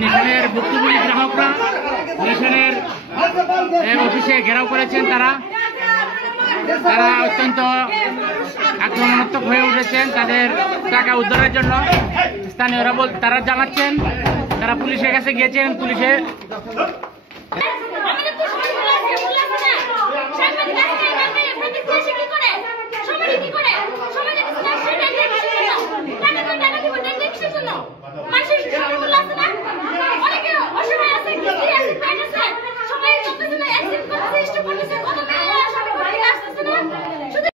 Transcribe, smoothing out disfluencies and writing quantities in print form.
নেশনের ভুক্তভোগী গ্রাহকরা নেশনের অফিসে ঘেরাও করেছেন। তারা অত্যন্ত আক্রমণাত্মক হয়ে উঠেছেন তাদের টাকা উদ্ধারের জন্য। স্থানীয়রা তারা জানাচ্ছেন তারা পুলিশের কাছে গিয়েছেন। পুলিশের